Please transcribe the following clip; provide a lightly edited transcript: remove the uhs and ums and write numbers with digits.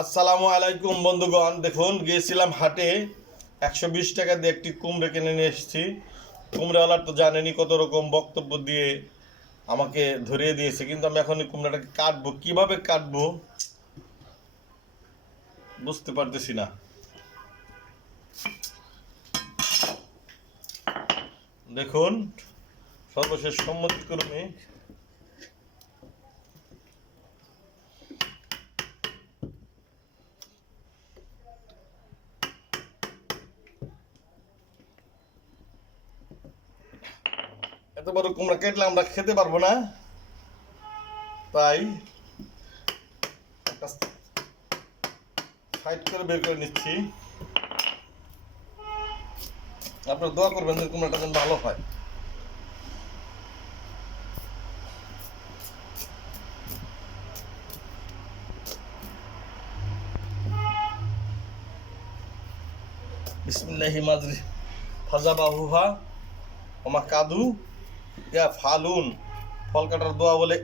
আসসালামু আলাইকুম বন্ধুগণ, দেখুন গিয়েছিলাম হাটে 120 টাকা দিয়ে একটি কুমড়ো কিনে নিয়ে এসেছি। কুমড়োওয়ালার তো জানেনই কত রকম বক্তব্য দিয়ে আমাকে ধরিয়ে দিয়েছে, কিন্তু আমি এখন এই কুমড়োটাকে কাটবো, কিভাবে কাটবো বুঝতে পারতেছি না। দেখুন সর্বশেষ সম্মতিক্রমে এত বড় কুমড়া কেটলে আমরা খেতে পারবো না, তাই একটা সাইড করে বের করে নিচ্ছি। আপনারা দোয়া করবেন যে কুমড়াটা যেন ভালো হয়। বিসমিল্লাহি মাজরি ফাজাবাহুহা ওমা কাদু ইয়া ফালুন। ফল কাটার দোয়া বলে